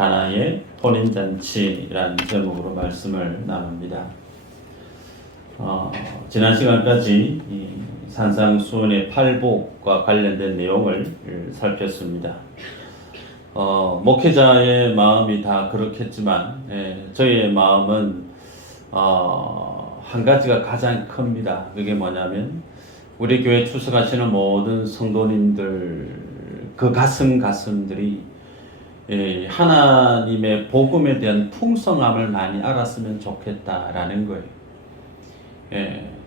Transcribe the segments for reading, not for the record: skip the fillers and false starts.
가나의 혼인잔치라는 제목으로 말씀을 나눕니다. 지난 시간까지 이 산상수훈의 팔복과 관련된 내용을 살폈습니다. 목회자의 마음이 다 그렇겠지만 저희의 마음은 한 가지가 가장 큽니다. 그게 뭐냐면 우리 교회 출석하시는 모든 성도님들 그 가슴들이 하나님의 복음에 대한 풍성함을 많이 알았으면 좋겠다라는 거예요.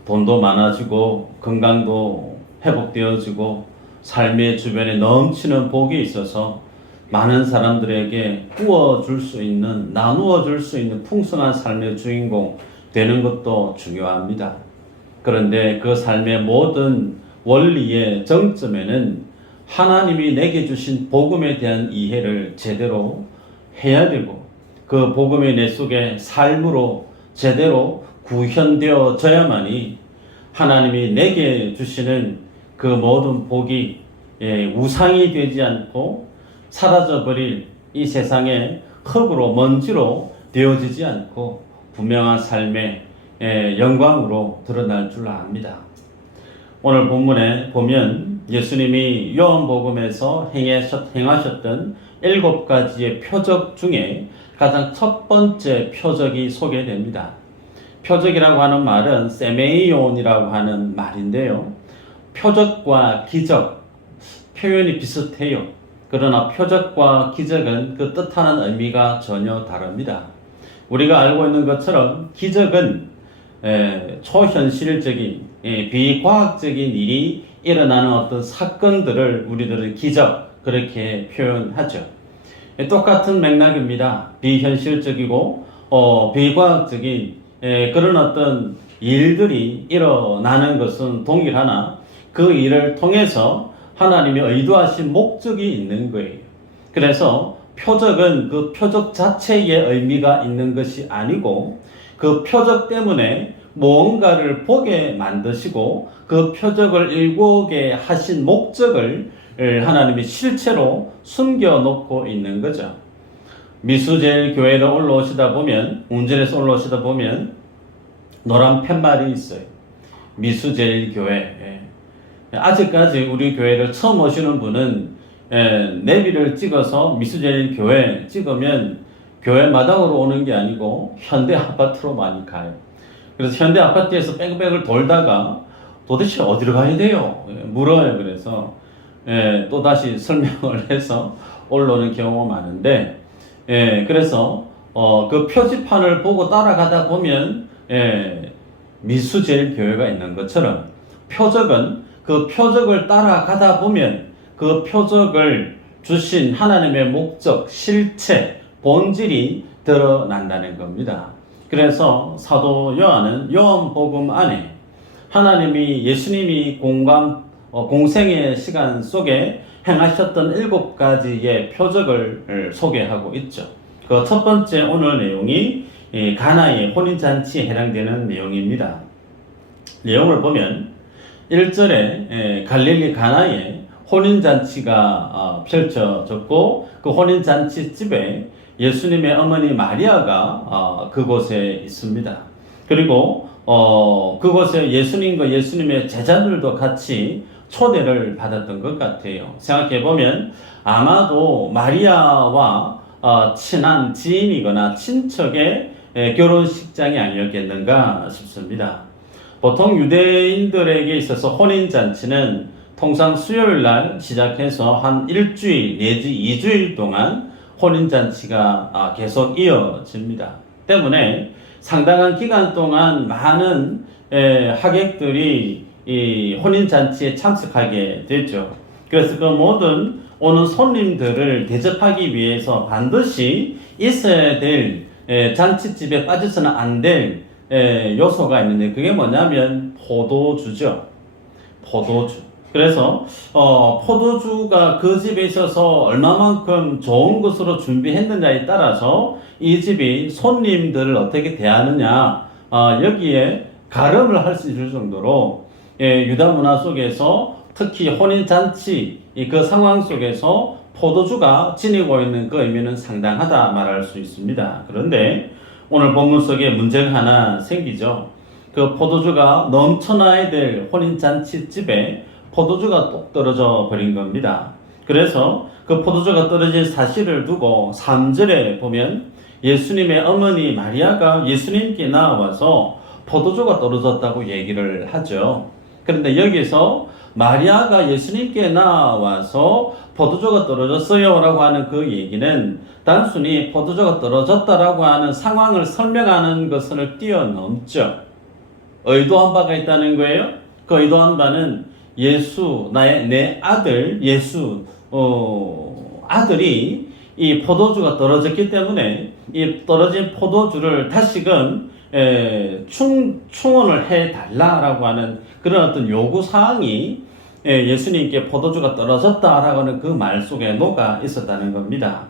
돈도 많아지고 건강도 회복되어지고 삶의 주변에 넘치는 복이 있어서 많은 사람들에게 부어줄 수 있는, 나누어 줄 수 있는 풍성한 삶의 주인공 되는 것도 중요합니다. 그런데 그 삶의 모든 원리의 정점에는 하나님이 내게 주신 복음에 대한 이해를 제대로 해야 되고 그 복음이 내 속에 삶으로 제대로 구현되어져야만이 하나님이 내게 주시는 그 모든 복이 우상이 되지 않고 사라져버릴 이 세상의 흙으로 먼지로 되어지지 않고 분명한 삶의 영광으로 드러날 줄 압니다. 오늘 본문에 보면 예수님이 요한복음에서 행하셨던 7가지의 표적 중에 가장 첫 번째 표적이 소개됩니다. 표적이라고 하는 말은 세메이온이라고 하는 말인데요. 표적과 기적, 표현이 비슷해요. 그러나 표적과 기적은 그 뜻하는 의미가 전혀 다릅니다. 우리가 알고 있는 것처럼 기적은 초현실적인 비과학적인 일이 일어나는 어떤 사건들을 우리들은 기적 그렇게 표현하죠. 똑같은 맥락입니다. 비현실적이고 비과학적인 그런 어떤 일들이 일어나는 것은 동일하나 그 일을 통해서 하나님이 의도하신 목적이 있는 거예요. 그래서 표적은 그 표적 자체의 의미가 있는 것이 아니고 그 표적 때문에 무언가를 보게 만드시고 그 표적을 일구게 하신 목적을 하나님이 실체로 숨겨놓고 있는 거죠. 미수제일 교회를 올라오시다 보면, 운전해서 올라오시다 보면 노란 팻말이 있어요. 미수제일 교회. 아직까지 우리 교회를 처음 오시는 분은 내비를 찍어서 미수제일 교회 찍으면 교회 마당으로 오는 게 아니고 현대 아파트로 많이 가요. 그래서 현대 아파트에서 뺑뺑을 돌다가 도대체 어디로 가야 돼요? 물어요. 그래서 또 다시 설명을 해서 올라오는 경우가 많은데 그래서 그 표지판을 보고 따라가다 보면 미수제일 교회가 있는 것처럼 표적은 그 표적을 따라가다 보면 그 표적을 주신 하나님의 목적, 실체, 본질이 드러난다는 겁니다. 그래서 사도 요한은 요한복음 안에 하나님이 예수님이 공생의 시간 속에 행하셨던 7가지의 표적을 소개하고 있죠. 그 첫 번째 오늘 내용이 가나의 혼인잔치에 해당되는 내용입니다. 내용을 보면 1절에 갈릴리 가나에 혼인잔치가 펼쳐졌고 그 혼인잔치 집에 예수님의 어머니 마리아가 그곳에 있습니다. 그리고 그곳에 예수님과 예수님의 제자들도 같이 초대를 받았던 것 같아요. 생각해보면 아마도 마리아와 친한 지인이거나 친척의 결혼식장이 아니었겠는가 싶습니다. 보통 유대인들에게 있어서 혼인잔치는 통상 수요일날 시작해서 한 일주일 내지 2주일 동안 혼인잔치가 계속 이어집니다. 때문에 상당한 기간 동안 많은 하객들이 이 혼인잔치에 참석하게 되죠. 그래서 그 모든 오는 손님들을 대접하기 위해서 반드시 있어야 될 잔치집에 빠져서는 안 될 요소가 있는데 그게 뭐냐면 포도주죠. 포도주. 그래서 포도주가 그 집에 있어서 얼마만큼 좋은 것으로 준비했느냐에 따라서 이 집이 손님들을 어떻게 대하느냐 여기에 가름을 할 수 있을 정도로 유다 문화 속에서 특히 혼인잔치 그 상황 속에서 포도주가 지니고 있는 그 의미는 상당하다 말할 수 있습니다. 그런데 오늘 본문 속에 문제가 하나 생기죠. 그 포도주가 넘쳐나야 될 혼인잔치집에 포도주가 똑 떨어져 버린 겁니다. 그래서 그 포도주가 떨어진 사실을 두고 3절에 보면 예수님의 어머니 마리아가 예수님께 나와서 포도주가 떨어졌다고 얘기를 하죠. 그런데 여기서 마리아가 예수님께 나와서 포도주가 떨어졌어요 라고 하는 그 얘기는 단순히 포도주가 떨어졌다라고 하는 상황을 설명하는 것을 뛰어넘죠. 의도한 바가 있다는 거예요. 그 의도한 바는 내 아들 예수 아들이 이 포도주가 떨어졌기 때문에 이 떨어진 포도주를 다시금 충원을 해달라라고 하는 그런 어떤 요구사항이 예수님께 포도주가 떨어졌다라고 하는 그 말 속에 녹아 있었다는 겁니다.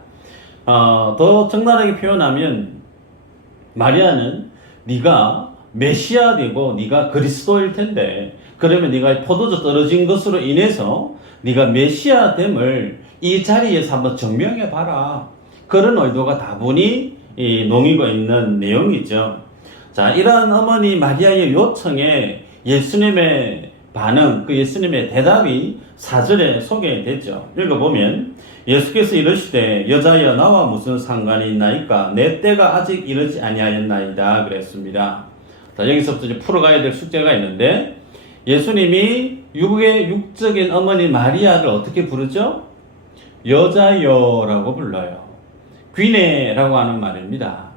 더 적나라하게 표현하면 마리아는 네가 메시아 되고 네가 그리스도일 텐데 그러면 네가 포도주 떨어진 것으로 인해서 네가 메시아 됨을 이 자리에서 한번 증명해 봐라. 그런 의도가 다분히 녹이고 있는 내용이죠. 자, 이러한 어머니 마리아의 요청에 예수님의 반응, 그 예수님의 대답이 4절에 소개되죠. 읽어보면 예수께서 이르시되 여자여 나와 무슨 상관이 있나이까 내 때가 아직 이르지 아니하였나이다 그랬습니다. 자, 여기서부터 이제 풀어가야 될 숙제가 있는데 예수님이 육적인 어머니 마리아를 어떻게 부르죠? 여자여라고 불러요. 귀네라고 하는 말입니다.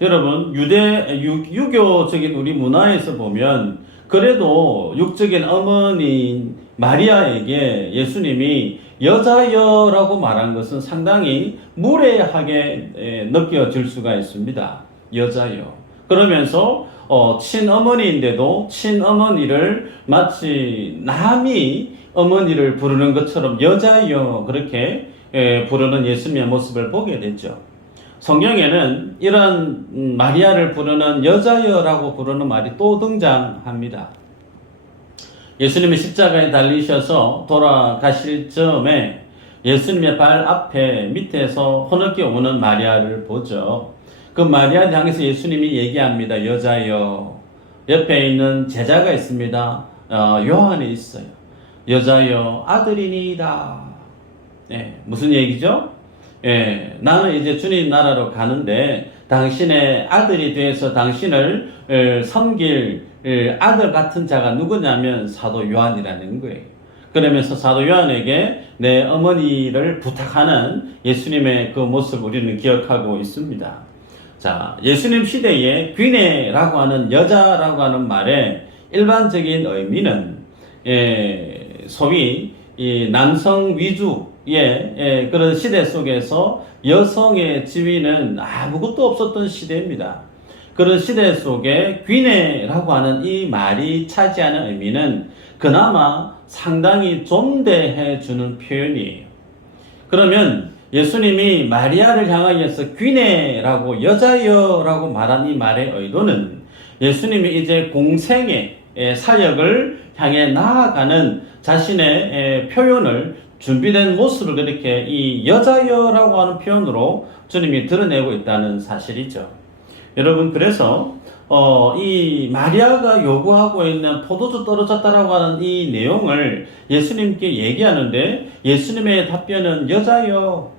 여러분 유교적인 우리 문화에서 보면 그래도 육적인 어머니 마리아에게 예수님이 여자여라고 말한 것은 상당히 무례하게 느껴질 수가 있습니다. 여자여. 그러면서 친어머니인데도 친어머니를 마치 남이 어머니를 부르는 것처럼 여자여 그렇게 부르는 예수님의 모습을 보게 되죠. 성경에는 이런 마리아를 부르는 여자여라고 부르는 말이 또 등장합니다. 예수님이 십자가에 달리셔서 돌아가실 즈음에 예수님의 발 앞에 밑에서 흐느껴 오는 마리아를 보죠. 그 마리아를 향해서 예수님이 얘기합니다. 여자여. 옆에 있는 제자가 있습니다. 요한이 있어요. 여자여 아들이니이다. 무슨 얘기죠? 나는 이제 주님 나라로 가는데 당신의 아들이 되어서 당신을 섬길 아들 같은 자가 누구냐면 사도 요한이라는 거예요. 그러면서 사도 요한에게 내 어머니를 부탁하는 예수님의 그 모습을 우리는 기억하고 있습니다. 자, 예수님 시대에 귀네라고 하는 여자라고 하는 말의 일반적인 의미는 소위 이 남성 위주의 그런 시대 속에서 여성의 지위는 아무것도 없었던 시대입니다. 그런 시대 속에 귀네라고 하는 이 말이 차지하는 의미는 그나마 상당히 존대해 주는 표현이에요. 그러면 예수님이 마리아를 향하여서 귀네라고 여자여라고 말한 이 말의 의도는 예수님이 이제 공생의 사역을 향해 나아가는 자신의 표현을 준비된 모습을 그렇게 이 여자여라고 하는 표현으로 주님이 드러내고 있다는 사실이죠. 여러분, 그래서 이 마리아가 요구하고 있는 포도주 떨어졌다라고 하는 이 내용을 예수님께 얘기하는데 예수님의 답변은 여자여.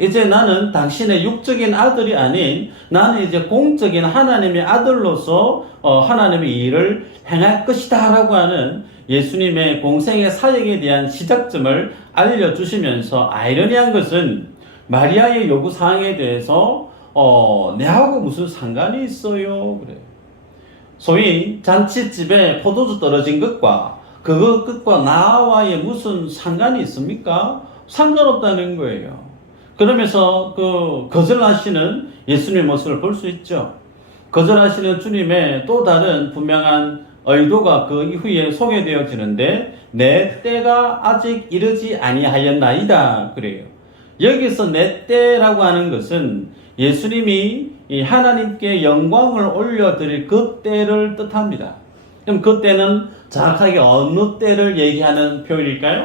이제 나는 당신의 육적인 아들이 아닌 나는 이제 공적인 하나님의 아들로서 하나님의 일을 행할 것이다 라고 하는 예수님의 공생의 사역에 대한 시작점을 알려주시면서 아이러니한 것은 마리아의 요구사항에 대해서 내하고 무슨 상관이 있어요? 그래. 소위 잔치집에 포도주 떨어진 것과 그것과 나와의 무슨 상관이 있습니까? 상관없다는 거예요. 그러면서 거절하시는 예수님의 모습을 볼 수 있죠. 거절하시는 주님의 또 다른 분명한 의도가 그 이후에 소개되어지는데 내 때가 아직 이르지 아니하였나이다 그래요. 여기서 내 때라고 하는 것은 예수님이 하나님께 영광을 올려드릴 그 때를 뜻합니다. 그럼 그 때는 정확하게 어느 때를 얘기하는 표현일까요?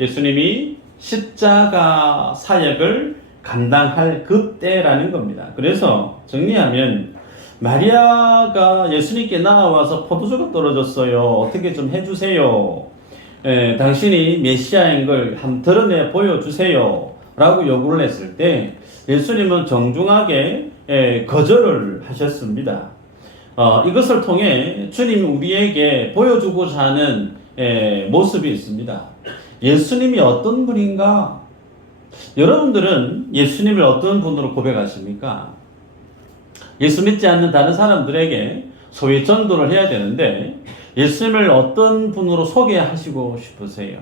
예수님이 십자가 사역을 감당할 그때라는 겁니다. 그래서 정리하면 마리아가 예수님께 나와서 포도주가 떨어졌어요. 어떻게 좀 해주세요. 당신이 메시아인 걸 한번 드러내 보여주세요. 라고 요구를 했을 때 예수님은 정중하게 거절을 하셨습니다. 이것을 통해 주님이 우리에게 보여주고자 하는 모습이 있습니다. 예수님이 어떤 분인가? 여러분들은 예수님을 어떤 분으로 고백하십니까? 예수 믿지 않는 다른 사람들에게 소위 전도를 해야 되는데 예수님을 어떤 분으로 소개하시고 싶으세요?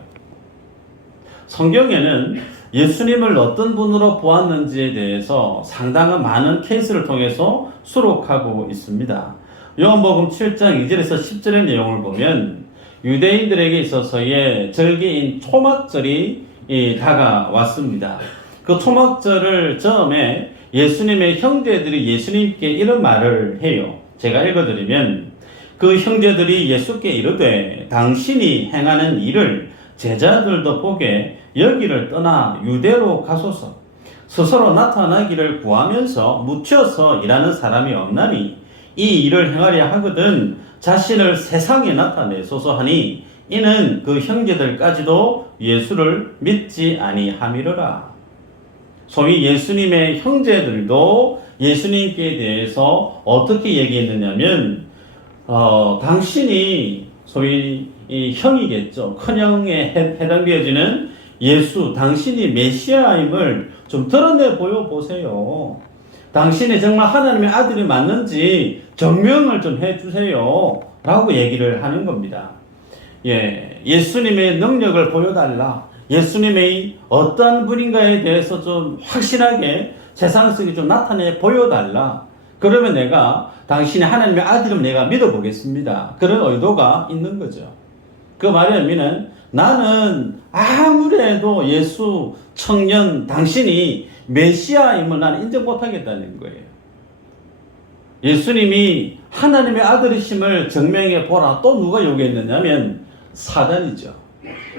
성경에는 예수님을 어떤 분으로 보았는지에 대해서 상당한 많은 케이스를 통해서 수록하고 있습니다. 요한복음 7장 2절에서 10절의 내용을 보면 유대인들에게 있어서의 절기인 초막절이 다가왔습니다. 그 초막절을 처음에 예수님의 형제들이 예수님께 이런 말을 해요. 제가 읽어드리면 그 형제들이 예수께 이르되 당신이 행하는 일을 제자들도 보게 여기를 떠나 유대로 가소서. 스스로 나타나기를 구하면서 묻혀서 일하는 사람이 없나니 이 일을 행하려 하거든 자신을 세상에 나타내소서 하니 이는 그 형제들까지도 예수를 믿지 아니함이로라. 소위 예수님의 형제들도 예수님께 대해서 어떻게 얘기했느냐면 당신이 소위 이 형이겠죠. 큰형에 해당되어지는 예수, 당신이 메시아임을 좀 드러내 보여보세요. 당신이 정말 하나님의 아들이 맞는지 증명을 좀 해주세요. 라고 얘기를 하는 겁니다. 예수님의 능력을 보여달라. 예수님의 어떤 분인가에 대해서 좀 확실하게 세상 속에 좀 나타내 보여달라. 그러면 내가 당신이 하나님의 아들이면 내가 믿어보겠습니다. 그런 의도가 있는 거죠. 그 말의 의미는 나는 아무래도 예수 청년 당신이 메시아임을 나는 인정 못하겠다는 거예요. 예수님이 하나님의 아들이심을 증명해 보라. 또 누가 요구했느냐면 사단이죠.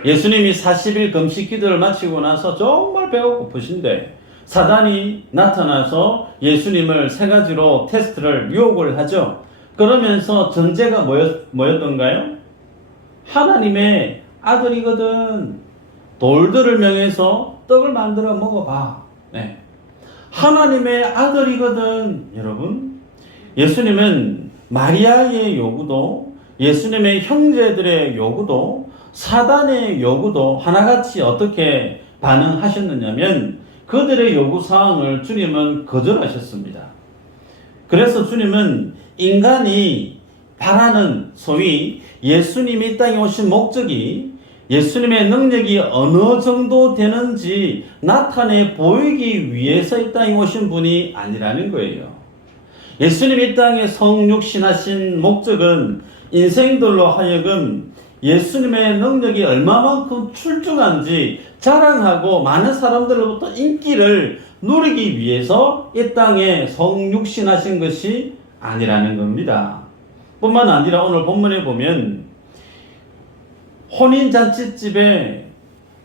예수님이 40일 금식 기도를 마치고 나서 정말 배가 고프신데 사단이 나타나서 예수님을 세 가지로 테스트를 유혹을 하죠. 그러면서 전제가 뭐였던가요? 하나님의 아들이거든. 돌들을 명해서 떡을 만들어 먹어봐. 하나님의 아들이거든. 여러분, 예수님은 마리아의 요구도 예수님의 형제들의 요구도 사단의 요구도 하나같이 어떻게 반응하셨느냐면 그들의 요구사항을 주님은 거절하셨습니다. 그래서 주님은 인간이 바라는 소위 예수님이 이 땅에 오신 목적이 예수님의 능력이 어느 정도 되는지 나타내 보이기 위해서 이 땅에 오신 분이 아니라는 거예요. 예수님이 이 땅에 성육신하신 목적은 인생들로 하여금 예수님의 능력이 얼마만큼 출중한지 자랑하고 많은 사람들로부터 인기를 누리기 위해서 이 땅에 성육신하신 것이 아니라는 겁니다. 뿐만 아니라 오늘 본문에 보면 혼인잔치집에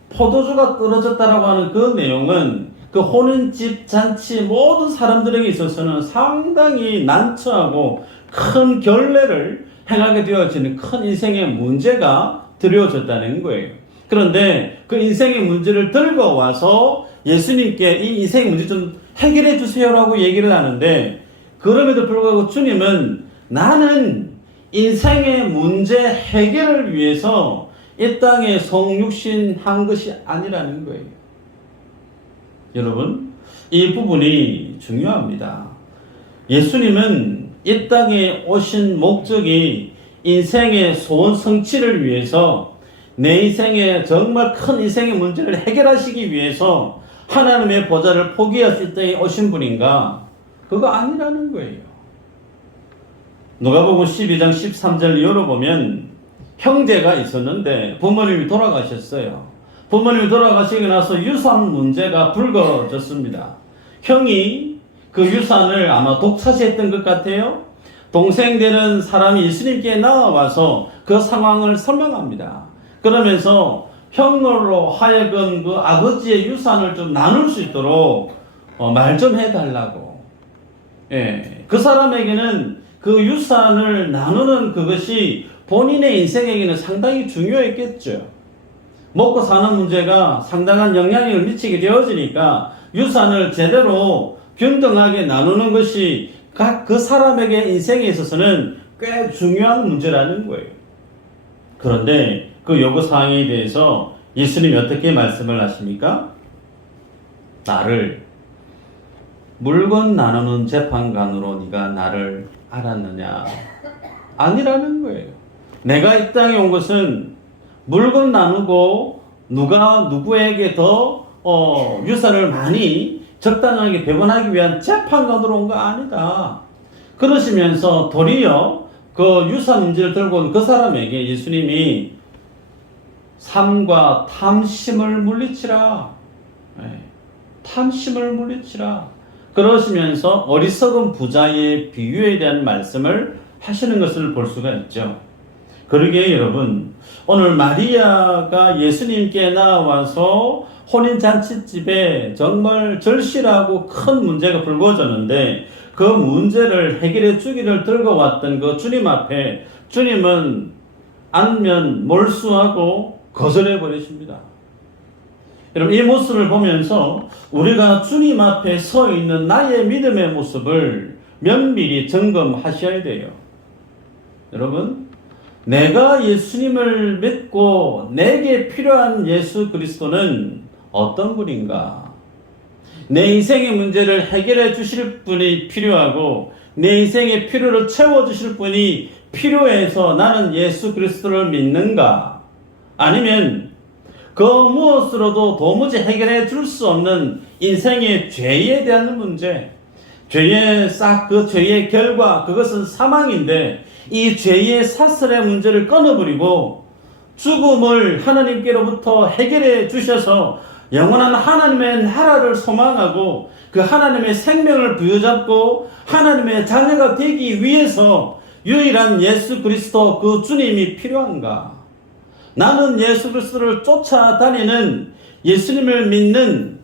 포도주가 떨어졌다라고 하는 그 내용은 그 혼인집 잔치 모든 사람들에게 있어서는 상당히 난처하고 큰 결례를 행하게 되어지는 큰 인생의 문제가 드려졌다는 거예요. 그런데 그 인생의 문제를 들고 와서 예수님께 이 인생의 문제 좀 해결해 주세요라고 얘기를 하는데 그럼에도 불구하고 주님은 나는 인생의 문제 해결을 위해서 이 땅에 성육신한 것이 아니라는 거예요. 여러분, 이 부분이 중요합니다. 예수님은 이 땅에 오신 목적이 인생의 소원 성취를 위해서 내 인생에 정말 큰 인생의 문제를 해결하시기 위해서 하나님의 보좌를 포기해서 이 땅에 오신 분인가? 그거 아니라는 거예요. 누가복음 12장 13절 이하로 보면 형제가 있었는데 부모님이 돌아가셨어요. 부모님이 돌아가시고 나서 유산 문제가 불거졌습니다. 형이 그 유산을 아마 독차지했던 것 같아요. 동생 되는 사람이 예수님께 나와와서 그 상황을 설명합니다. 그러면서 형으로 하여금 그 아버지의 유산을 좀 나눌 수 있도록 말 좀 해달라고. 예, 그 사람에게는 그 유산을 나누는 그것이 본인의 인생에게는 상당히 중요했겠죠. 먹고 사는 문제가 상당한 영향력을 미치게 되어지니까 유산을 제대로 균등하게 나누는 것이 각 그 사람에게 인생에 있어서는 꽤 중요한 문제라는 거예요. 그런데 그 요구사항에 대해서 예수님이 어떻게 말씀을 하십니까? 나를 물건 나누는 재판관으로 네가 나를 알았느냐? 아니라는 거예요. 내가 이 땅에 온 것은 물건 나누고 누가 누구에게 더 유산을 많이 적당하게 배분하기 위한 재판관으로 온 거 아니다. 그러시면서 도리어 그 유산 문제를 들고 온 그 사람에게 예수님이 삶과 탐심을 물리치라. 네. 탐심을 물리치라. 그러시면서 어리석은 부자의 비유에 대한 말씀을 하시는 것을 볼 수가 있죠. 그러기에 여러분, 오늘 마리아가 예수님께 나와서 혼인잔치집에 정말 절실하고 큰 문제가 불거졌는데 그 문제를 해결해 주기를 들고 왔던 그 주님 앞에 주님은 안면 몰수하고 거절해 버리십니다. 여러분, 이 모습을 보면서 우리가 주님 앞에 서 있는 나의 믿음의 모습을 면밀히 점검하셔야 돼요. 여러분, 내가 예수님을 믿고 내게 필요한 예수 그리스도는 어떤 분인가? 내 인생의 문제를 해결해 주실 분이 필요하고 내 인생의 필요를 채워 주실 분이 필요해서 나는 예수 그리스도를 믿는가? 아니면 그 무엇으로도 도무지 해결해 줄 수 없는 인생의 죄에 대한 문제, 그 죄의 결과, 그것은 사망인데 이 죄의 사슬의 문제를 끊어버리고 죽음을 하나님께로부터 해결해 주셔서 영원한 하나님의 나라를 소망하고 그 하나님의 생명을 부여잡고 하나님의 자녀가 되기 위해서 유일한 예수 그리스도 그 주님이 필요한가? 나는 예수 그리스도를 쫓아다니는 예수님을 믿는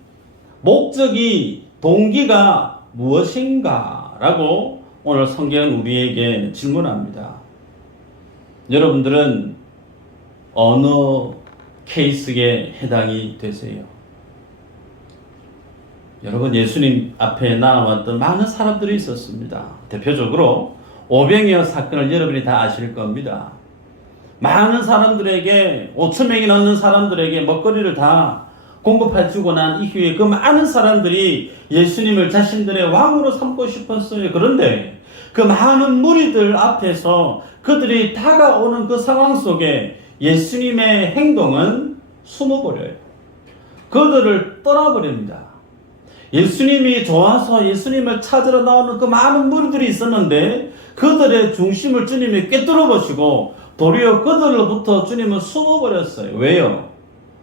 목적이, 동기가 무엇인가? 라고 오늘 성경은 우리에게 질문합니다. 여러분들은 어느 케이스에 해당이 되세요? 여러분, 예수님 앞에 나왔던 많은 사람들이 있었습니다. 대표적으로 오병이어 사건을 여러분이 다 아실 겁니다. 많은 사람들에게, 5,000명이 넘는 사람들에게 먹거리를 다 공급해 주고 난 이후에 그 많은 사람들이 예수님을 자신들의 왕으로 삼고 싶었어요. 그런데 그 많은 무리들 앞에서 그들이 다가오는 그 상황 속에 예수님의 행동은 숨어버려요. 그들을 떠나버립니다. 예수님이 좋아서 예수님을 찾으러 나오는 그 많은 무리들이 있었는데 그들의 중심을 주님이 꿰뚫어 보시고 도리어 그들로부터 주님은 숨어버렸어요. 왜요?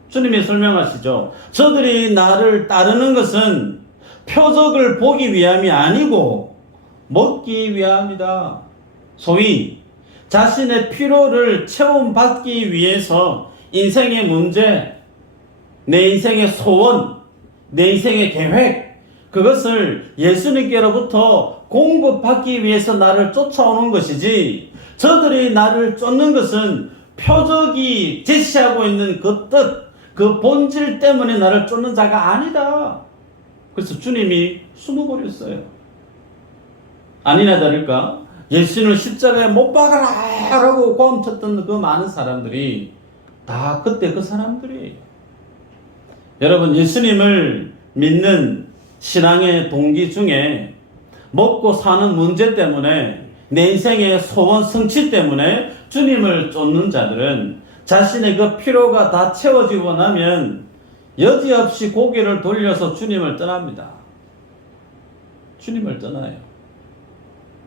주님이 설명하시죠. 저들이 나를 따르는 것은 표적을 보기 위함이 아니고 먹기 위함이다. 소위 자신의 필요를 체험받기 위해서 인생의 문제, 내 인생의 소원, 내 인생의 계획, 그것을 예수님께로부터 공급받기 위해서 나를 쫓아오는 것이지, 저들이 나를 쫓는 것은 표적이 제시하고 있는 그 뜻, 그 본질 때문에 나를 쫓는 자가 아니다. 그래서 주님이 숨어버렸어요. 아니나 다를까 예수님을 십자가에 못 박아라 라고 고함쳤던 그 많은 사람들이 다 그때 그 사람들이에요. 여러분, 예수님을 믿는 신앙의 동기 중에 먹고 사는 문제 때문에, 내 인생의 소원 성취 때문에 주님을 쫓는 자들은 자신의 그 필요가 다 채워지고 나면 여지없이 고개를 돌려서 주님을 떠납니다. 주님을 떠나요.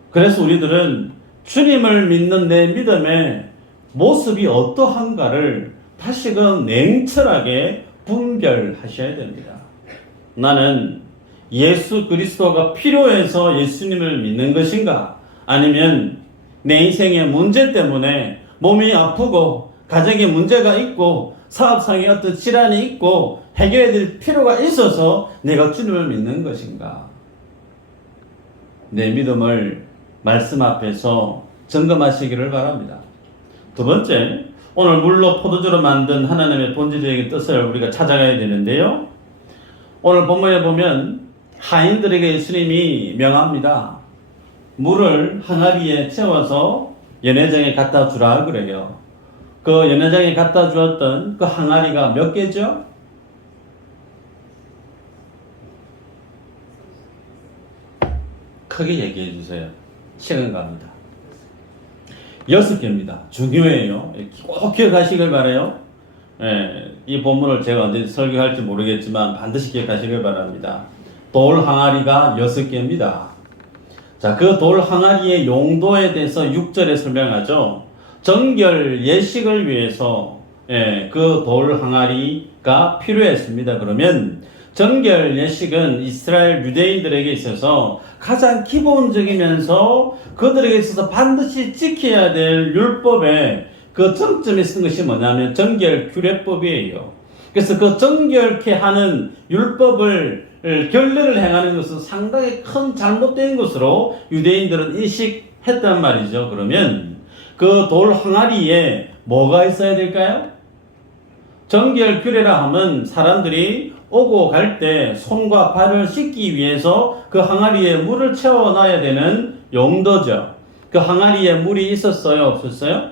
그래서 우리들은 주님을 믿는 내 믿음의 모습이 어떠한가를 다시금 냉철하게 분별하셔야 됩니다. 나는 예수 그리스도가 필요해서 예수님을 믿는 것인가? 아니면 내 인생의 문제 때문에 몸이 아프고 가정에 문제가 있고 사업상의 어떤 질환이 있고 해결해야 될 필요가 있어서 내가 주님을 믿는 것인가? 내 믿음을 말씀 앞에서 점검하시기를 바랍니다. 두 번째, 오늘 물로 포도주로 만든 하나님의 본질적인 뜻을 우리가 찾아가야 되는데요. 오늘 본문에 보면 하인들에게 예수님이 명합니다. 물을 항아리에 채워서 연회장에 갖다 주라 그래요. 그 연회장에 갖다 주었던 그 항아리가 몇 개죠? 크게 얘기해 주세요. 시간 갑니다. 6개입니다. 중요해요. 꼭 기억하시길 바라요. 예, 이 본문을 제가 언제 설교할지 모르겠지만 반드시 기억하시길 바랍니다. 돌 항아리가 6개입니다. 자, 그 돌 항아리의 용도에 대해서 6절에 설명하죠. 정결 예식을 위해서 그 돌 항아리가 필요했습니다. 그러면 정결 예식은 이스라엘 유대인들에게 있어서 가장 기본적이면서 그들에게 있어서 반드시 지켜야 될 율법의 그 정점에 쓴 것이 뭐냐면 정결 규례법이에요. 그래서 그 정결케 하는 율법을 결례를 행하는 것은 상당히 큰 잘못된 것으로 유대인들은 인식했단 말이죠. 그러면 그 돌 항아리에 뭐가 있어야 될까요? 정결 규례라 하면 사람들이 오고 갈 때 손과 발을 씻기 위해서 그 항아리에 물을 채워놔야 되는 용도죠. 그 항아리에 물이 있었어요? 없었어요?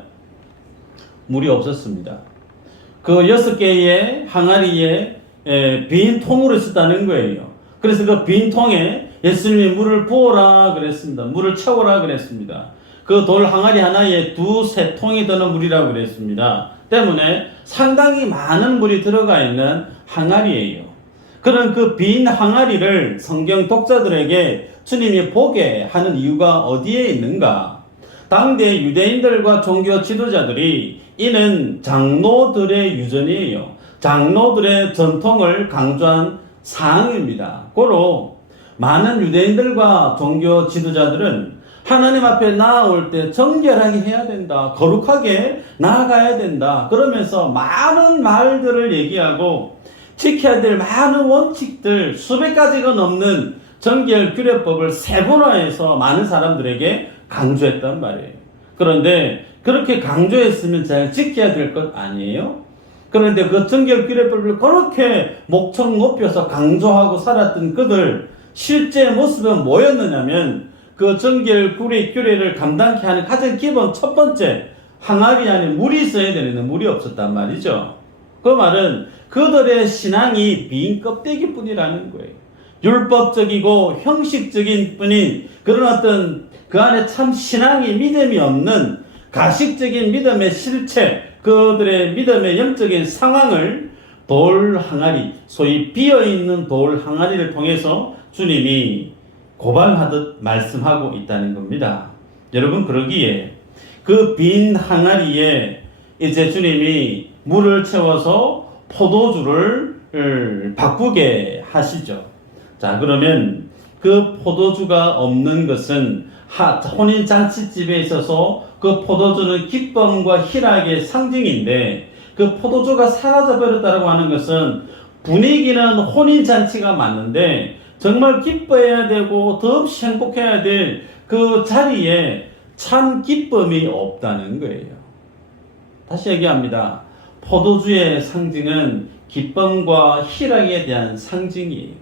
물이 없었습니다. 그 6개의 항아리에 빈 통으로 있었다는 거예요. 그래서 그 빈 통에 예수님이 물을 부어라 그랬습니다. 물을 채워라 그랬습니다. 그 돌 항아리 하나에 2-3통이 드는 물이라고 그랬습니다. 때문에 상당히 많은 물이 들어가 있는 항아리예요. 그런 그 빈 항아리를 성경 독자들에게 주님이 보게 하는 이유가 어디에 있는가? 당대 유대인들과 종교 지도자들이 이는 장로들의 유전이에요. 장로들의 전통을 강조한 사항입니다. 고로 많은 유대인들과 종교 지도자들은 하나님 앞에 나아올 때 정결하게 해야 된다. 거룩하게 나아가야 된다. 그러면서 많은 말들을 얘기하고 지켜야 될 많은 원칙들 수백 가지가 넘는 정결 규례법을 세분화해서 많은 사람들에게 강조했단 말이에요. 그런데 그렇게 강조했으면 잘 지켜야 될 것 아니에요? 그런데 그 정결 규례법을 그렇게 목청 높여서 강조하고 살았던 그들 실제 모습은 뭐였느냐면 그 정결 규례를 감당케 하는 가장 기본 첫 번째 항아리 안에 물이 있어야 되는데 물이 없었단 말이죠. 그 말은 그들의 신앙이 빈 껍데기 뿐이라는 거예요. 율법적이고 형식적인 뿐인 그런 어떤 그 안에 참 신앙이 믿음이 없는 가식적인 믿음의 실체, 그들의 믿음의 영적인 상황을 돌 항아리, 소위 비어있는 돌 항아리를 통해서 주님이 고발하듯 말씀하고 있다는 겁니다. 여러분, 그러기에 그 빈 항아리에 이제 주님이 물을 채워서 포도주를 바꾸게 하시죠. 자, 그러면 그 포도주가 없는 것은 혼인잔치집에 있어서 그 포도주는 기쁨과 희락의 상징인데 그 포도주가 사라져 버렸다고 하는 것은 분위기는 혼인잔치가 맞는데 정말 기뻐해야 되고 더없이 행복해야 될 그 자리에 참 기쁨이 없다는 거예요. 다시 얘기합니다. 포도주의 상징은 기쁨과 희락에 대한 상징이에요.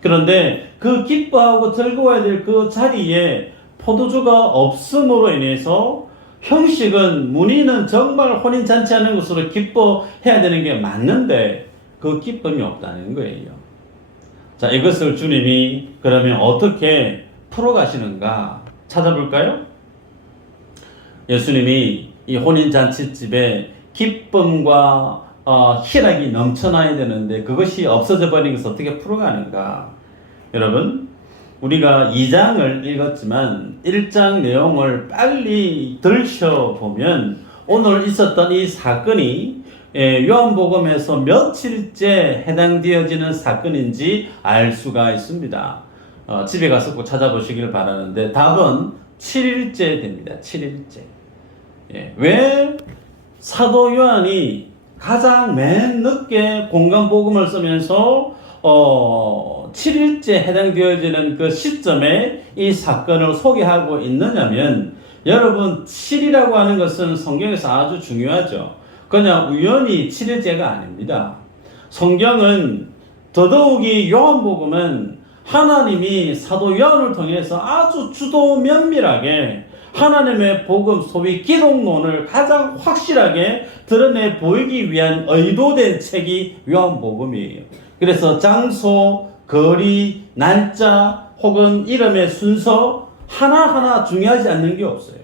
그런데 그 기뻐하고 즐거워야 될 그 자리에 포도주가 없음으로 인해서 형식은 문의는 정말 혼인잔치하는 것으로 기뻐해야 되는 게 맞는데 그 기쁨이 없다는 거예요. 자, 이것을 주님이 그러면 어떻게 풀어가시는가 찾아볼까요? 예수님이 이 혼인잔치집에 기쁨과 희락이 넘쳐나야 되는데 그것이 없어져 버린 것을 어떻게 풀어가는가? 여러분, 우리가 2장을 읽었지만 1장 내용을 빨리 들춰보면 오늘 있었던 이 사건이 요한복음에서 며칠째 해당되어지는 사건인지 알 수가 있습니다. 집에 가서 꼭 찾아보시길 바라는데 답은 7일째 됩니다. 7일째. 왜 사도 요한이 가장 맨 늦게 공간복음을 쓰면서 7일째 해당되어지는 그 시점에 이 사건을 소개하고 있느냐면, 여러분 7이라고 하는 것은 성경에서 아주 중요하죠. 그냥 우연히 7일째가 아닙니다. 성경은 더더욱이 요한복음은 하나님이 사도 요한을 통해서 아주 주도 면밀하게 하나님의 복음, 소위 기독론을 가장 확실하게 드러내 보이기 위한 의도된 책이 요한복음이에요. 그래서 장소, 거리, 날짜 혹은 이름의 순서 하나하나 중요하지 않는 게 없어요.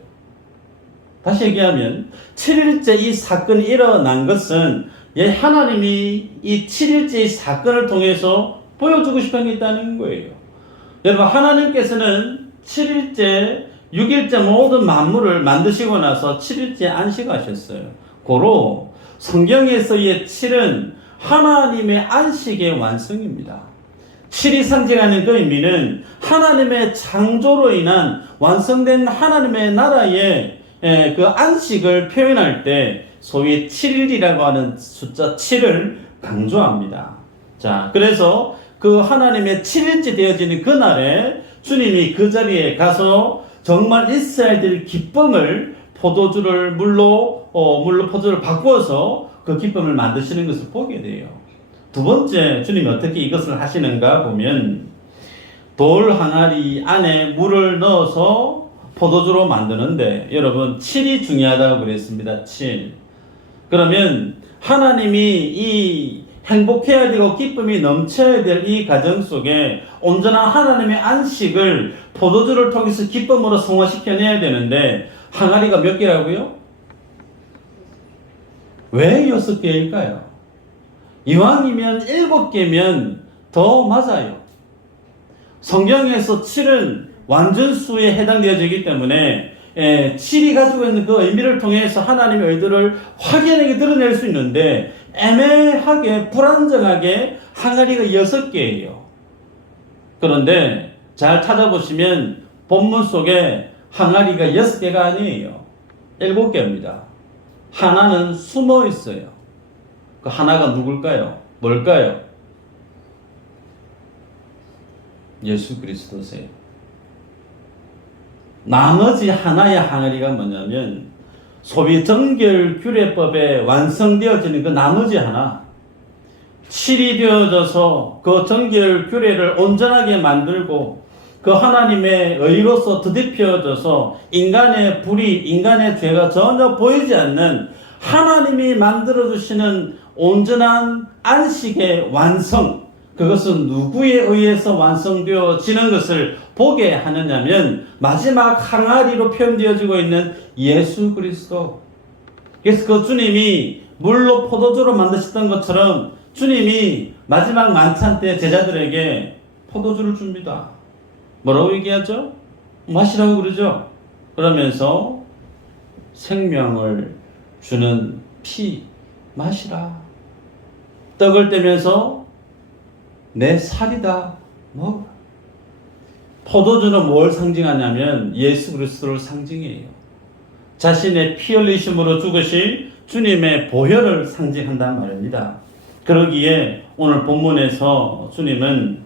다시 얘기하면 7일째 이 사건이 일어난 것은 하나님이 이 7일째 사건을 통해서 보여주고 싶은 게 있다는 거예요. 여러분, 하나님께서는 7일째, 6일째 모든 만물을 만드시고 나서 7일째 안식하셨어요. 고로 성경에서의 7은 하나님의 안식의 완성입니다. 7이 상징하는 그 의미는 하나님의 창조로 인한 완성된 하나님의 나라의 그 안식을 표현할 때 소위 7일이라고 하는 숫자 7을 강조합니다. 자, 그래서 그 하나님의 7일째 되어지는 그날에 주님이 그 자리에 가서 정말 있어야 될 기쁨을 포도주를 물로 포도주를 바꾸어서 그 기쁨을 만드시는 것을 보게 돼요. 두 번째, 주님이 어떻게 이것을 하시는가 보면 돌 항아리 안에 물을 넣어서 포도주로 만드는데, 여러분 7이 중요하다고 그랬습니다. 7. 그러면 하나님이 이 행복해야 되고 기쁨이 넘쳐야 될 이 가정 속에 온전한 하나님의 안식을 포도주를 통해서 기쁨으로 성화시켜내야 되는데, 항아리가 몇 개라고요? 왜 6개일까요? 이왕이면 7개면 더 맞아요. 성경에서 7은 완전수에 해당되어지기 때문에 7이 가지고 있는 그 의미를 통해서 하나님의 의도를 확연하게 드러낼 수 있는데, 애매하게 불안정하게 항아리가 6개예요. 그런데 잘 찾아보시면 본문 속에 항아리가 6개가 아니에요. 7개입니다. 하나는 숨어 있어요. 그 하나가 누굴까요? 뭘까요? 예수 그리스도세요. 나머지 하나의 항아리가 뭐냐면 소위 정결규례법에 완성되어지는 그 나머지 하나, 7이 되어져서 그 정결규례를 온전하게 만들고 그 하나님의 의로서 드디펴져서 인간의 불의, 인간의 죄가 전혀 보이지 않는 하나님이 만들어주시는 온전한 안식의 완성, 그것은 누구에 의해서 완성되어지는 것을 보게 하느냐면 마지막 항아리로 표현되어지고 있는 예수 그리스도. 그래서 그 주님이 물로 포도주로 만드셨던 것처럼 주님이 마지막 만찬 때 제자들에게 포도주를 줍니다. 뭐라고 얘기하죠? 마시라고 그러죠. 그러면서 생명을 주는 피 마시라. 떡을 떼면서 내 살이다 먹으라. 포도주는 뭘 상징하냐면 예수 그리스도를 상징해요. 자신의 피 흘리심으로 죽으신 주님의 보혈을 상징한단 말입니다. 그러기에 오늘 본문에서 주님은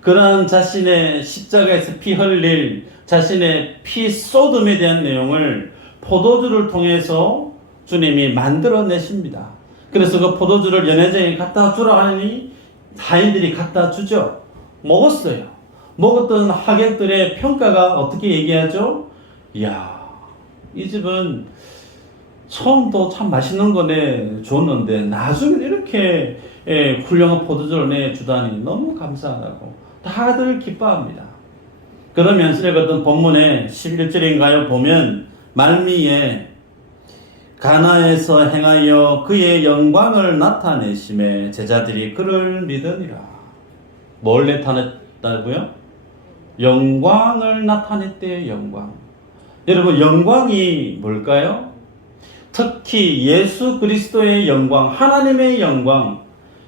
그러한 자신의 십자가에서 피 흘릴 자신의 피 쏟음에 대한 내용을 포도주를 통해서 주님이 만들어내십니다. 그래서 그 포도주를 연회장에 갖다 주라 하니 하인들이 갖다 주죠. 먹었어요. 먹었던 하객들의 평가가 어떻게 얘기하죠? 이야, 이 집은 처음도 참 맛있는 거네 줬는데 나중에 이렇게 훌륭한 포도주를 내주다니 너무 감사하다고 다들 기뻐합니다. 그러면서 읽었던 본문의 11절인가요? 보면 말미에 가나에서 행하여 그의 영광을 나타내심에 제자들이 그를 믿으니라. 뭘 나타냈다고요? 영광을 나타냈대요. 영광. 여러분, 영광이 뭘까요? 특히 예수 그리스도의 영광, 하나님의 영광.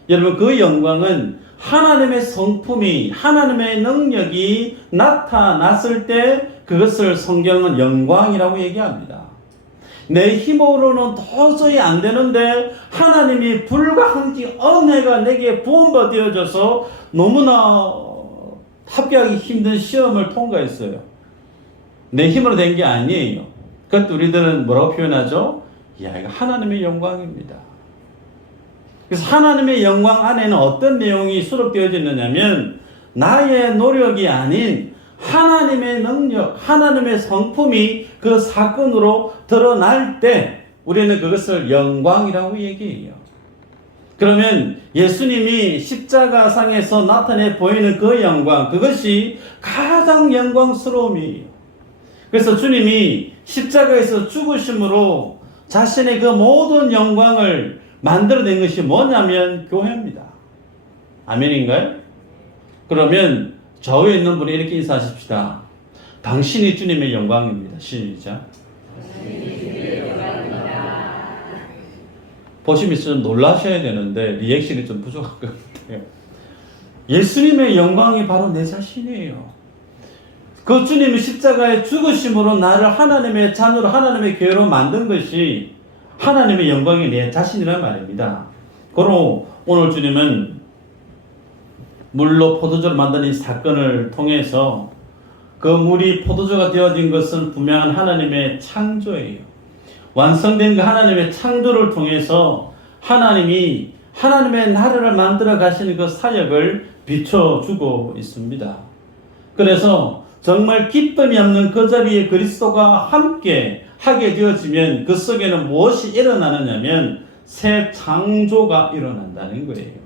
여러분, 그 영광은 하나님의 성품이, 하나님의 능력이 나타났을 때 그것을 성경은 영광이라고 얘기합니다. 내 힘으로는 도저히 안 되는데 하나님이 불가항기 은혜가 내게 부음받아져서 너무나 합격하기 힘든 시험을 통과했어요. 내 힘으로 된 게 아니에요. 그것도 우리들은 뭐라고 표현하죠? 이거 하나님의 영광입니다. 그래서 하나님의 영광 안에는 어떤 내용이 수록되어져 있느냐면 나의 노력이 아닌 하나님의 능력, 하나님의 성품이 그 사건으로 드러날 때 우리는 그것을 영광이라고 얘기해요. 그러면 예수님이 십자가상에서 나타내 보이는 그 영광, 그것이 가장 영광스러움이에요. 그래서 주님이 십자가에서 죽으심으로 자신의 그 모든 영광을 만들어낸 것이 뭐냐면 교회입니다. 아멘인가요? 그러면 좌우에 있는 분이 이렇게 인사하십시다. 당신이 주님의 영광입니다. 시작. 보시면서 좀 놀라셔야 되는데 리액션이 좀 부족할 것 같아요. 예수님의 영광이 바로 내 자신이에요. 그 주님이 십자가에 죽으심으로 나를 하나님의 자녀로 하나님의 교회로 만든 것이 하나님의 영광이 내 자신이란 말입니다. 그럼 오늘 주님은 물로 포도주를 만드는 이 사건을 통해서 그 물이 포도주가 되어진 것은 분명한 하나님의 창조예요. 완성된 그 하나님의 창조를 통해서 하나님이 하나님의 나라를 만들어 가시는 그 사역을 비춰주고 있습니다. 그래서 정말 기쁨이 없는 그 자리에 그리스도가 함께 하게 되어지면 그 속에는 무엇이 일어나느냐면 새 창조가 일어난다는 거예요.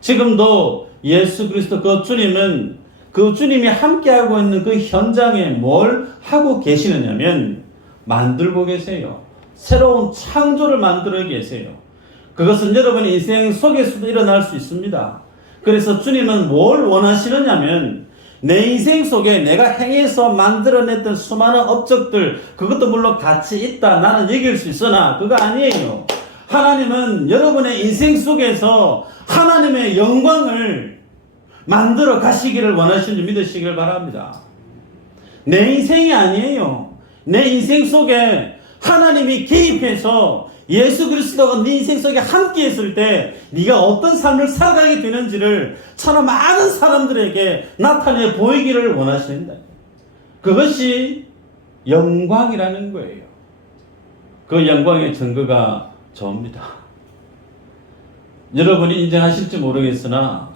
지금도 예수 그리스도 그 주님은 그 주님이 함께하고 있는 그 현장에 뭘 하고 계시느냐면 만들고 계세요. 새로운 창조를 만들어 계세요. 그것은 여러분의 인생 속에서도 일어날 수 있습니다. 그래서 주님은 뭘 원하시느냐면 내 인생 속에 내가 행해서 만들어냈던 수많은 업적들, 그것도 물론 가치 있다 나는 얘기할 수 있으나 그거 아니에요. 하나님은 여러분의 인생 속에서 하나님의 영광을 만들어 가시기를 원하시는 줄 믿으시길 바랍니다. 내 인생이 아니에요. 내 인생 속에 하나님이 개입해서 예수 그리스도가 네 인생 속에 함께 있을 때 네가 어떤 삶을 살아가게 되는지를 참 많은 사람들에게 나타내 보이기를 원하신다. 그것이 영광이라는 거예요. 그 영광의 증거가 저입니다. 여러분이 인정하실지 모르겠으나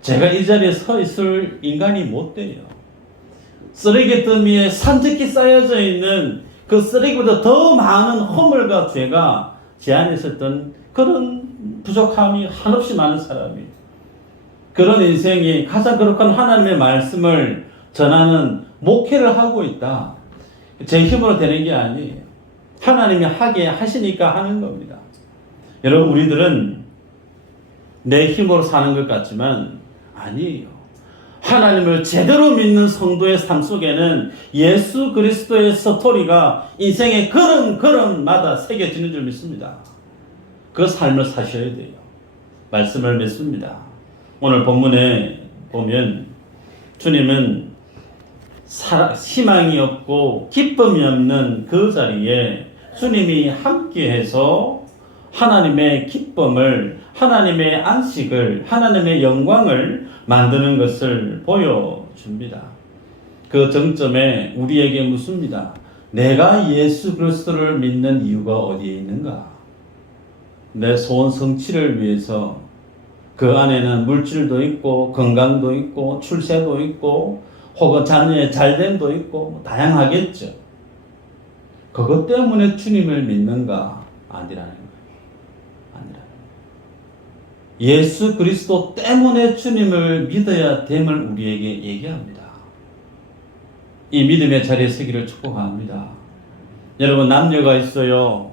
제가 이 자리에 서 있을 인간이 못 돼요. 쓰레기 더미에 산적히 쌓여져 있는 그 쓰레기보다 더 많은 허물과 죄가 제 안에 있었던 그런 부족함이 한없이 많은 사람이에요. 그런 인생이 가장 거룩한 하나님의 말씀을 전하는 목회를 하고 있다. 제 힘으로 되는 게 아니에요. 하나님이 하게 하시니까 하는 겁니다. 여러분, 우리들은 내 힘으로 사는 것 같지만 아니에요. 하나님을 제대로 믿는 성도의 삶 속에는 예수 그리스도의 스토리가 인생의 걸음걸음마다 새겨지는 줄 믿습니다. 그 삶을 사셔야 돼요. 말씀을 믿습니다. 오늘 본문에 보면 주님은 희망이 없고 기쁨이 없는 그 자리에 주님이 함께해서 하나님의 기쁨을, 하나님의 안식을, 하나님의 영광을 만드는 것을 보여줍니다. 그 정점에 우리에게 묻습니다. 내가 예수 그리스도를 믿는 이유가 어디에 있는가? 내 소원 성취를 위해서 그 안에는 물질도 있고 건강도 있고 출세도 있고 혹은 자녀의 잘됨도 있고 다양하겠죠. 그것 때문에 주님을 믿는가? 아니라는 거예요. 예수 그리스도 때문에 주님을 믿어야 됨을 우리에게 얘기합니다. 이 믿음의 자리에 서기를 축복합니다. 여러분, 남녀가 있어요.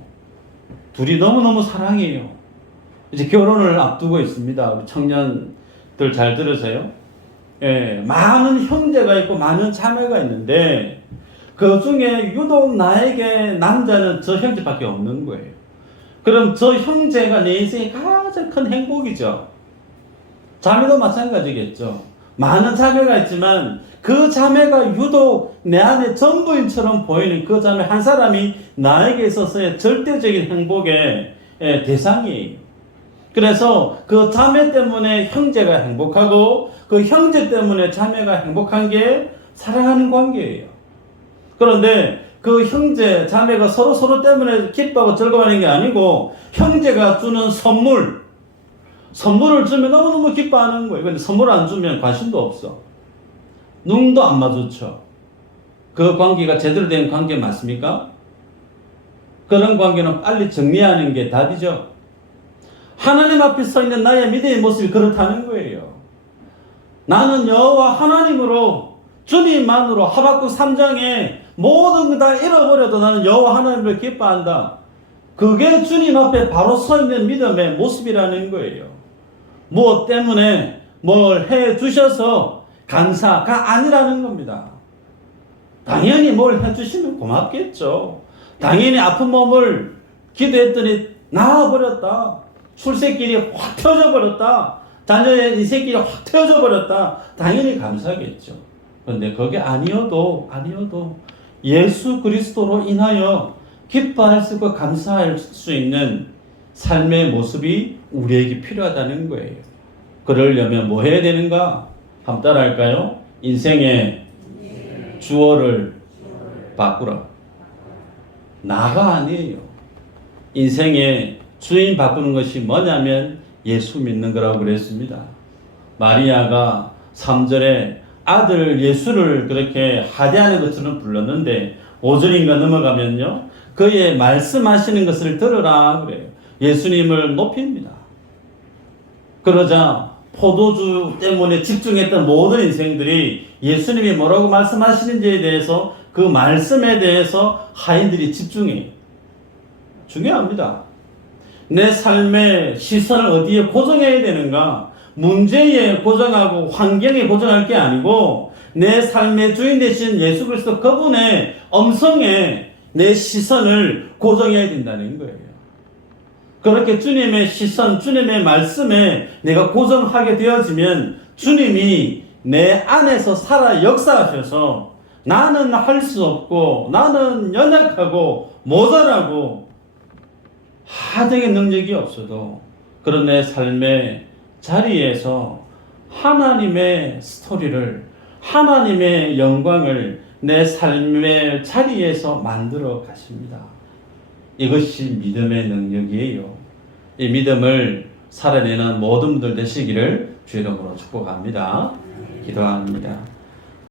둘이 너무너무 사랑해요. 이제 결혼을 앞두고 있습니다. 우리 청년들 잘 들으세요. 예, 많은 형제가 있고 많은 자매가 있는데 그 중에 유독 나에게 남자는 저 형제밖에 없는 거예요. 그럼 저 형제가 내 인생의 가장 큰 행복이죠. 자매도 마찬가지겠죠. 많은 자매가 있지만 그 자매가 유독 내 안에 전부인처럼 보이는 그 자매 한 사람이 나에게 있어서의 절대적인 행복의 대상이에요. 그래서 그 자매 때문에 형제가 행복하고 그 형제 때문에 자매가 행복한 게 사랑하는 관계예요. 그런데 그 형제, 자매가 서로 때문에 기뻐하고 즐거워하는 게 아니고 형제가 주는 선물을 주면 너무너무 기뻐하는 거예요. 근데 선물 안 주면 관심도 없어. 눈도 안 마주쳐. 그 관계가 제대로 된 관계 맞습니까? 그런 관계는 빨리 정리하는 게 답이죠. 하나님 앞에 서 있는 나의 믿음의 모습이 그렇다는 거예요. 나는 여호와 하나님으로 주님만으로 하박국 3장에 모든 거 다 잃어버려도 나는 여호와 하나님을 기뻐한다. 그게 주님 앞에 바로 서 있는 믿음의 모습이라는 거예요. 무엇 때문에 뭘 해 주셔서 감사가 아니라는 겁니다. 당연히 뭘 해 주시면 고맙겠죠. 당연히 아픈 몸을 기도했더니 나아버렸다. 출세길이 확 펴져 버렸다. 자녀의 인생길이 확 펴져 버렸다. 당연히 감사하겠죠. 그런데 그게 아니어도 예수 그리스도로 인하여 기뻐할 수 있고 감사할 수 있는 삶의 모습이 우리에게 필요하다는 거예요. 그러려면 뭐 해야 되는가? 한번 따라 할까요? 인생의 주어를 바꾸라. 나가 아니에요. 인생의 주인 바꾸는 것이 뭐냐면 예수 믿는 거라고 그랬습니다. 마리아가 3절에 아들 예수를 그렇게 하대하는 것처럼 불렀는데 5절인가 넘어가면요. 그의 말씀하시는 것을 들으라 그래요. 예수님을 높입니다. 그러자 포도주 때문에 집중했던 모든 인생들이 예수님이 뭐라고 말씀하시는지에 대해서 그 말씀에 대해서 하인들이 집중해요. 중요합니다. 내 삶의 시선을 어디에 고정해야 되는가? 문제에 고정하고 환경에 고정할 게 아니고 내 삶의 주인 되신 예수 그리스도 그분의 음성에 내 시선을 고정해야 된다는 거예요. 그렇게 주님의 시선, 주님의 말씀에 내가 고정하게 되어지면 주님이 내 안에서 살아 역사하셔서 나는 할 수 없고 나는 연약하고 모자라고 하등의 능력이 없어도 그런 내 삶의 자리에서 하나님의 스토리를, 하나님의 영광을 내 삶의 자리에서 만들어 가십니다. 이것이 믿음의 능력이에요. 이 믿음을 살아내는 모든 분들 되시기를 주의 이름으로 축복합니다. 기도합니다.